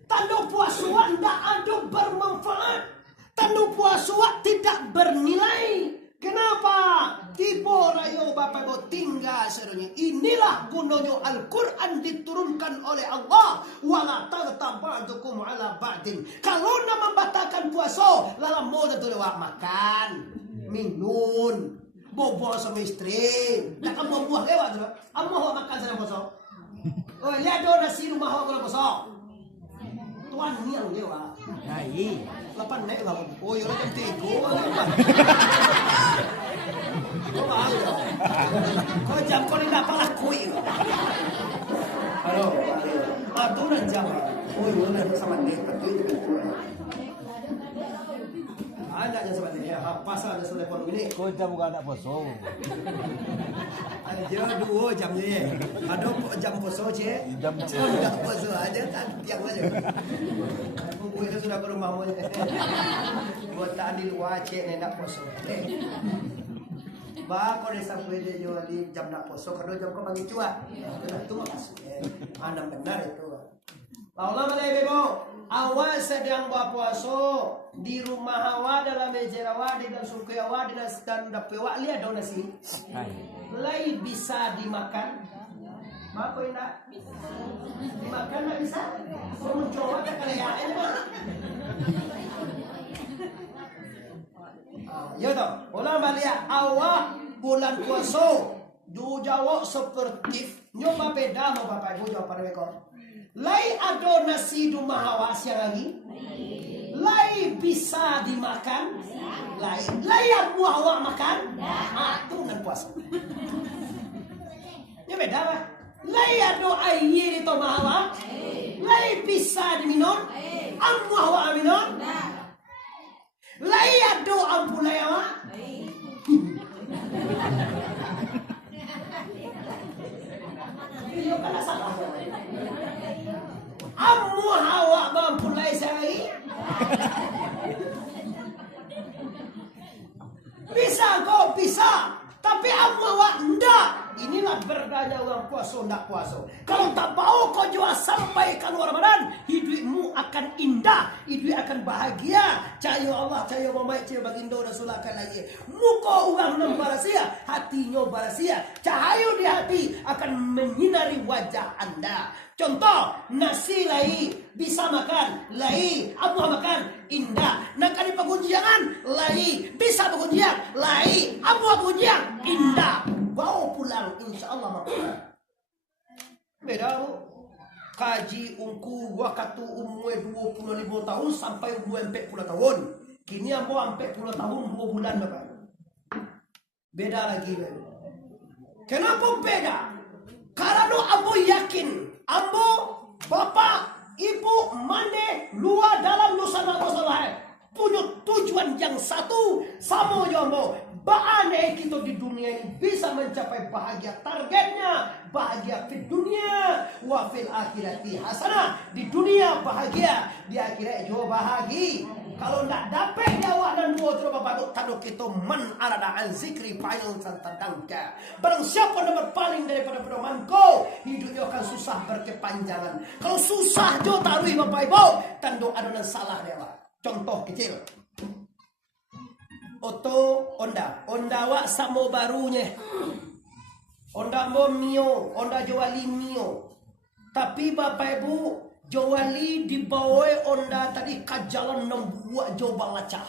Tanda puasa wa indah ada bermanfaat. Tanda puasa wa tidak bernilai. Kenapa? Tiba rayo bapak ibu tinggal serunya. Inilah gunanya Al-Quran diturunkan oleh Allah. Wala tartabadukum ala ba'din. Kalau nak membatalkan puasa, lalam mau tentu lewat makan, minum, bobo sama istri. Nak kamu buah lewat tu. Amah awak makan sana poso. Oh, lihat do nasi rumah awak kalau poso. Tuan ni yang lewat. Hai. Lapan naik lah. Oh, yo jam 3. Kau jam kau ni dapat aku ini. Halo. Aturan jam. Oh, yo nak sama ni betul betul. Ada yang sama ni. Pasal ada sudah pon ini. Kau jam bukan nak poso. Ada 2 jam ni. Ada jam poso je. Jam tak poso ada kan tiang aja. Gue itu sudah ke rumah mu. Buat tak di luar cek ni nak poso. Ba kau desa gue dia jual di jam nak poso. Kalau jam kau bagi cuak. Itu makasih. Anda benar itu. Allah malai bebo. Awak sedang berpuasa di rumah awak dalam meja awak di dalam suku awak di dalam dapur awak lihat dong nasi. Hai. Lai bisa dimakan. Apa nak? Dimakan tak bisa? Kau mencoba tak kalian mah? Ya toh. Ulang balik awak bulan puasa du jawab seperti nyoba beda mau bapak ibu jawab pada mereka. Lai ada nasi di rumah awak siang lagi. Lai bisa dimakan. Lai yang buah awak makan. Itu bukan puasa. Ya beda lah. Lai ada air di rumah awak. Lai bisa diminum. Ambu awak minum. Lai ada ampulai awak. Iyo kan salah. Ammu awak mampulai saya. Bisa kau bisa, tapi ammu awak ndak. Inilah berdaya orang puasa ndak puasa. Kalau tak mau kau jual sampai keluar Ramadan, hidupmu akan indah, hidup akan bahagia. Cahaya Allah, cahaya Muhammad, cahaya baginda Rasulullah akan lagi. Muka orang nam barasia, hatinya barasia. Cahaya di hati akan menyinari wajah anda. Contoh, nasi lai bisa makan, lai abu makan indah. Nak kali pengunjian, lai bisa pengunjian, lai abu pengunjian indah. Bawa pulang insya Allah makan. Beda bu. Kaji ungku gua katu umur 25 tahun sampai umur 40 tahun. Kini ambo 40 tahun 2 bulan bapak. Beda lagi. Kenapa beda? Karena ambo yakin, ambo bapak, ibu, mande, luar dalam nusantara Nusantara punya tujuan yang satu sama jombo. Baane kita di dunia ini bisa mencapai bahagia. Targetnya bahagia di dunia wa fil akhirati hasanah. Di dunia bahagia, di akhirat juga bahagia. Kalau tidak dapat jawab dan dua coba baduk taduk kita man arada an zikri final tentangnya. Barang siapa yang berpaling daripada pedomanku, hidupnya akan susah berkepanjangan. Kalau susah jo taruh bapak ibu, tanduk adonan salah dia. Contoh kecil. Oto Honda wak samo barunya. Honda mo mio, Honda juali mio. Tapi bapak ibu juali dibawai Honda tadi ke jalan membuat Joba Lacah.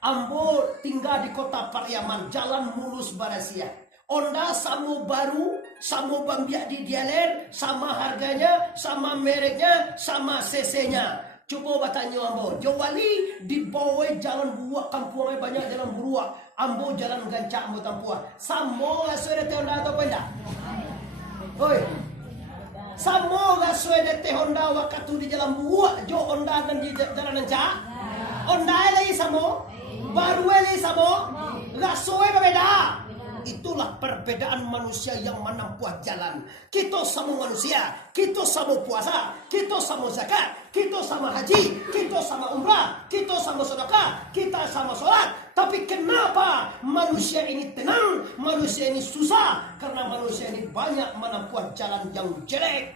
Ambo tinggal di kota Pariaman, jalan mulus barasia. Honda samo baru, samo bambiak di dialer, sama harganya, sama mereknya, sama cc-nya. Coba bertanya ambo, Jawali di bawah jalan buah kampungnya banyak jalan buruak, ambo jalan gancak ambo tampuan. Samo sesuai dengan Honda atau benda? Oi, samo sesuai dengan Honda waktu di jalan buah, jo Honda dan di jalan gancak. Honda lagi samo, baru lagi samo, sesuai berbeda. Itulah perbedaan manusia yang menempuh jalan. Kita sama manusia, kita sama puasa, kita sama zakat, kita sama haji, kita sama umrah, kita sama sedekah, kita sama sholat. Tapi kenapa manusia ini tenang, manusia ini susah? Karena manusia ini banyak menempuh jalan yang jelek.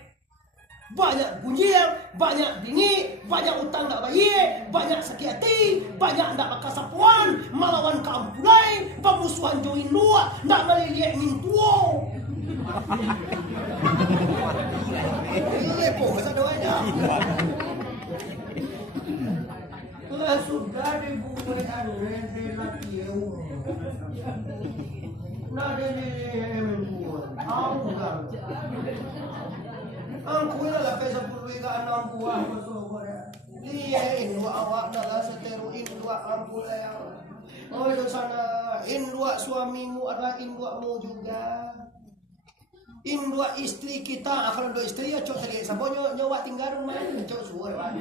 Banyak bunyian, banyak bingi, banyak utang tak bayar, banyak sakit hati, banyak tak makan sapuan, melawan kampulai, pemusuhan join luar, tak melihat mintuo. Lepo, masa doanya. sudah dibuat rente lakiu. Nah ini buat. Anggal. Angku lah pesa puluh ka 6 buah masuk ya. Liyain dua awak adalah seteruin dua ampul ya. Oh itu sana indua suamimu adalah induamu juga. Indua istri kita, kalau dua istri ya cok tadi sabonyo nyawa tinggal rumah cok suara.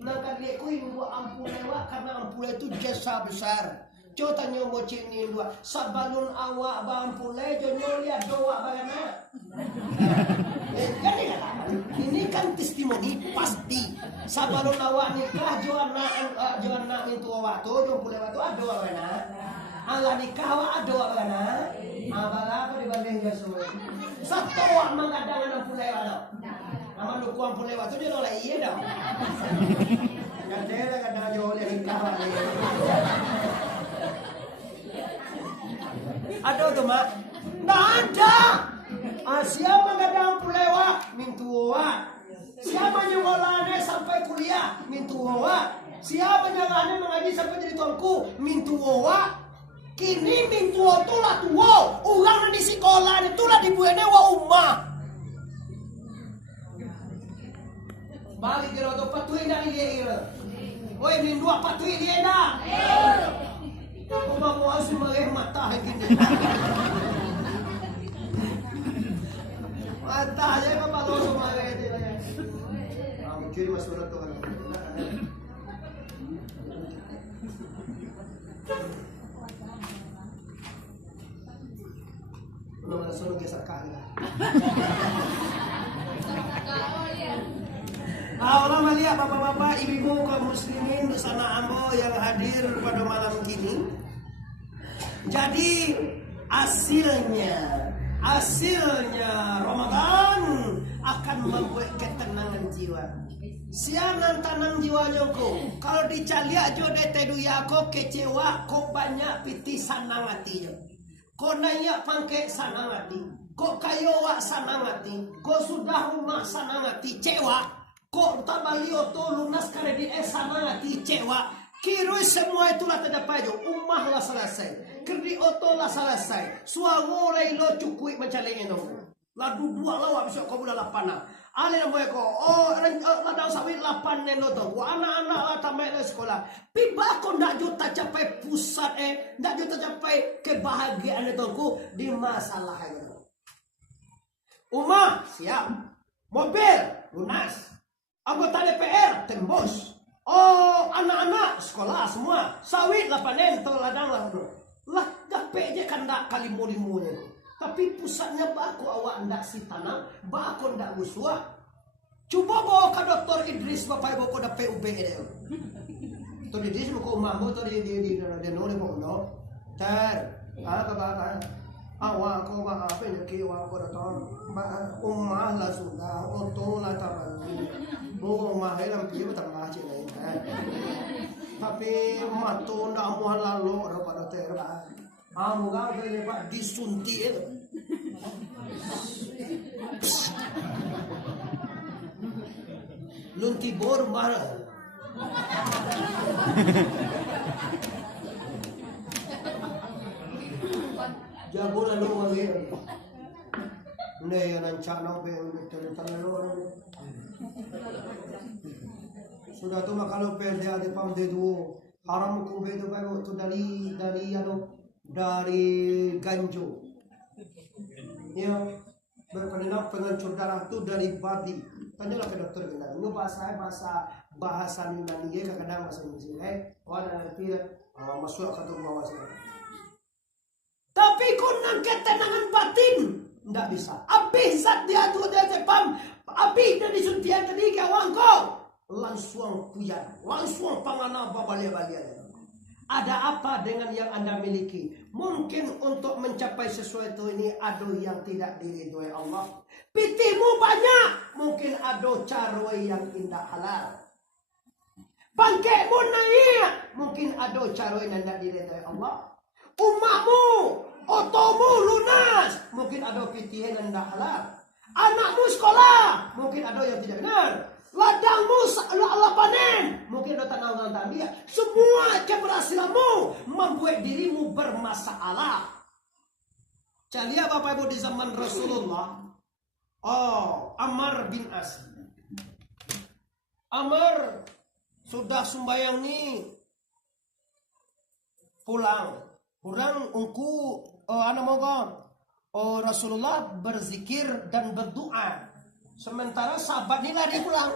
Nah kan dia ku indua ampul lewat karena ampul itu jasa besar. Cok tanya bocil ni indua sabalun awak bampul lejo nyolia doa bagana. Ini kan testimoni pasti. Sabalun awak nikah joana itu awak tu jompul lewat tu ada bagana. Allah nikah awak ada bagana. Abala apa dibanding Yesus. Satu awak mengadakan ampul lewat tu. Nama lu ku ampul lewat tu dia nolak iya dah. Kadang kadang jauh le nikah awak ni. Ada tu mak? Tak ada. Siapa kadang pulewa mintu wa. Siapa nyolane sampai kuliah mintu wa. Siapa nyolane mengaji sampai jadi tuanku mintu wa. Kini mintu tu lah tua. Orang di sekolah itu lah dibuene wa ummah. Balik kira tu patui dah dia. Oi mintu patui dia dah. Kau mau harus melihat mata gini. Mata aja kau baru semua itu. Kamu curi masuk tu kan. Belum suruh geser kaki. Orang melihat bapak-bapak, ibu-ibu kaum muslimin bersama ambo yang hadir pada malam kini. Jadi hasilnya Ramadan akan membuat ketenangan jiwa. Sianan tanam jiwanya ko. Kalau dicaliak jo de tedu yako kecewa ko banyak piti sanang hati jo. Ko nanya pangke sanang hati. Ko kayo wa sanang hati. Ko sudah rumah sanang hati cewa. Kok tabalio to lunas karedi sanang hati cewa. Kiroi semua itulah terdapat jo. Ummah lah selesai. Kerdi oto lah selesai. Suangore lo cukui mencalengin dong. Ladu dua lawa bisa kau bulan 8. Ale nama ko. Oh, ladang sawit 8 nelo to. Wa anak-anak lah tamat sekolah. Piba ko ndak juta capai pusat ndak juta capai kebahagiaan itu ku di masalah itu. Ummah siap. Mobil lunas. Anggota DPR tembus. Oh, anak-anak sekolah semua. Sawit 8 to ladang lah. Lah dapat je kan tak kali mulimunya. Tapi pusatnya baku awak ndak si tanam, baku ndak usua. Cuba bawa ke Dr. Idris bapak ibu ko dapat UB dia. Dr. Idris ko umahmu to di nole mo no. Ter, apa awak ko ba apa ni ki awak ko datang. Ummah lah sudah, oto lah tabali. Bo ummah helam pi betambah je lain kan. Tapi mato ndak mau lalu pada ter ba. Moga boleh pak disuntik itu. Lunti bor marah. Jago lalu lagi. Nih yang cakap lalu. Sudah tu kalau perda di pam dedu haram hukum bedu baru tu dari ganjo. Ya, berkenaan pengancur darah tu dari babi. Tanyalah ke dokter benar. Ini bahasa Yunani ya kadang bahasa Indonesia. Wadah nanti masuk ke bawah sana. Tapi kau nak ketenangan batin, tidak bisa. Habis saat dia tu dia cepam, habis dia disuntian tadi kawan kau. Langsung puyar, langsung panganah babalia-balia. Ada apa dengan yang Anda miliki? Mungkin untuk mencapai sesuatu ini ada yang tidak diridhoi Allah. Pitimu banyak, mungkin ada cara yang indah halal. Bangkaimu naik, mungkin ada cara yang tidak diridhoi Allah. Ummahmu, otomu lunas, mungkin ada pitihan yang tidak halal. Anakmu sekolah, mungkin ada yang tidak benar. Ladangmu Allah panen, mungkin ada tanah orang tadi. Semua keberhasilanmu membuat dirimu bermasalah. Calia Bapak Ibu di zaman Rasulullah. Oh, Ammar bin As. Ammar sudah sembahyang ni pulang ungku Rasulullah berzikir dan berdoa. Sementara sahabat ni lari pulang.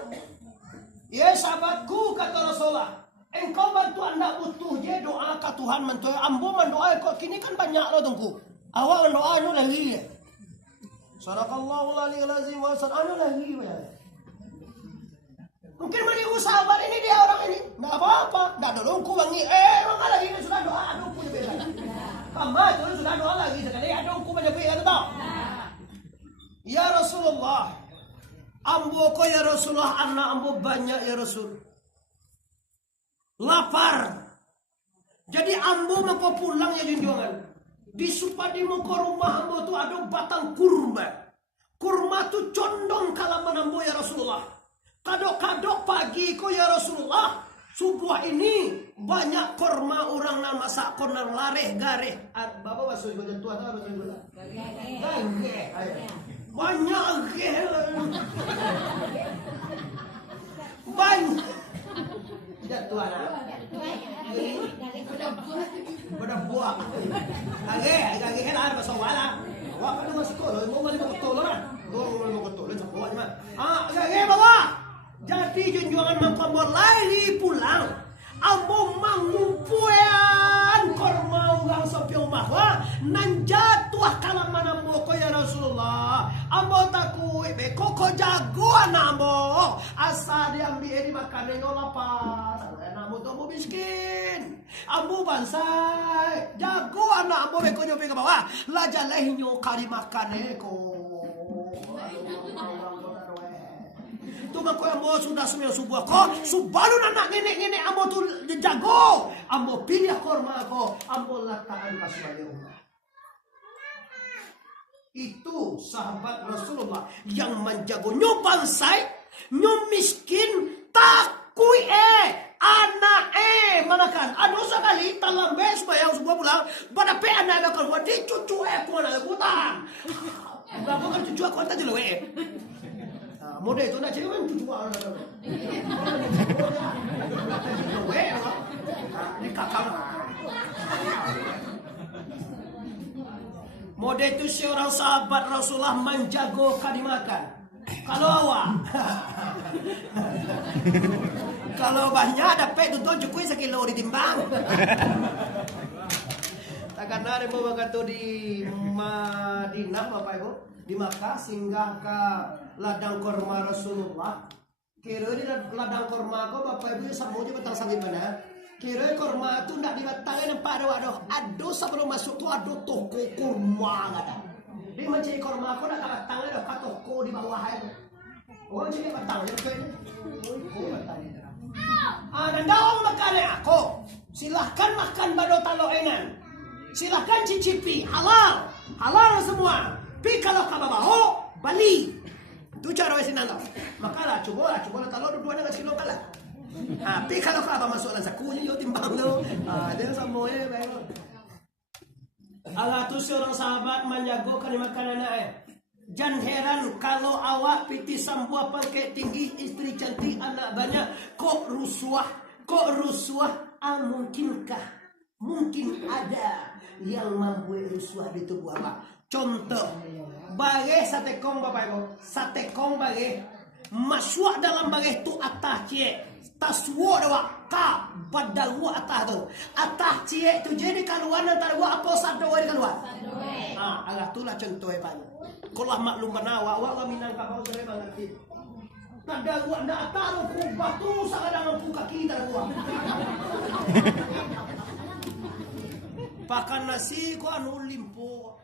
Ya sahabatku, kata Rasulullah, engkau bantu anda butuh je doa ke Tuhan mentua. Ambo mendoa kok kini kan banyak loh tungku. Awak mendoa anu lagi. Sadaqallahu al-azim wa anu lagi. Mungkin mereka sahabat ini dia orang ini. Enggak apa-apa. Enggak ada lungku wangi. Orang lagi ini sudah doa adungku lebih lagi. Kamu tu sudah doa lagi sekali adungku banyak ya tahu. Ya Rasulullah. Ambo ko ya Rasulullah, anak ambo banyak ya Rasul. Lapar. Jadi ambo mau pulang ya junjungan. Di supadi mau ke rumah ambo tu ada batang kurma. Kurma tu condong kalaman ambo ya Rasulullah. Kadok-kadok pagi ko ya Rasulullah. Subuh ini banyak kurma orang nak masak konar lareh gareh. Bapak masuk ikut tua atau masuk ikut? Gareh. Banyak banyak tidak tuan pada buah agak lah pasal wala wak kan masuk kau mau balik betul lah betul buah agak bawa jadi junjungan mangkambor lari pulang ambo mangumpuan korma orang sampai rumah nan jatuh kalaman ambo ko ya Rasulullah ambo takui be koko jago anak ambo asal diambil dimakan dengan lapar ambo tu ambo miskin ambo bansai jago anak ambo be ko nyobe ke bawah la jalahinyo kari makan ko tu mako ambo sudah semua subuh ko subalu anak ngene ambo tu jago ambo pilih korma ko ambo letakkan kasih rumah. Itu sahabat Rasulullah yang menjago nyo bansai nyo miskin takui anak manakan aduh sekali talam bes bayang sebuah pulang pada pe anak kalau di cucu ko na hutan berapa kan cucu ko tadi lo model itu nak cakap kan cucu ni kakak model itu seorang sahabat Rasulullah menjago kadimakan. Kalau awak kalau banyak dapat tuntun cukui sekilo ditimbang. Takkan ada bawa kata di Madinah Bapak Ibu di Makkah singgah ke ladang korma Rasulullah. Kira di ladang korma ko Bapak Ibu semuanya betang sangat mana. Kira korma tu nak dibatangin nampak ada sebelum masuk tu ada toko korma ada. Dia mencari korma ko nak batangin ada toko di bawah itu. Oh jadi batang je kan. Nanda orang makan aku. Silahkan makan bado taloengan. Silahkan cicipi halal. Halal semua. Tapi kalau kamu mau bali. Tu cara wesi nanda. Makalah cuba talo dua dengan kilo kalah. Tapi kalau kamu masuk dalam sakunya yo timbang tu. Dia semuanya baik. Allah tu seorang sahabat menjago kan makan anak. Jangan heran kalau awak piti sambuah pangkat tinggi, istri cantik, anak banyak, kok rusuah, mungkinkah? Mungkin ada yang membuat rusuah di tubuh awak. Contoh, bagai sate kong Bapak Ibu, sate kong bagai masuk dalam bagai tu atas cie, taswo dewa ka badal wa atas tu, atas cie tu jadi kaluan antara wa apa sado di kaluan. Agak itulah contohnya Pak. Kalau maklum mana awak minang kapal sore banget. Tanda gua ndak tahu ku batu sangat ku kaki tanda gua. Pakan nasi ku anu limpo.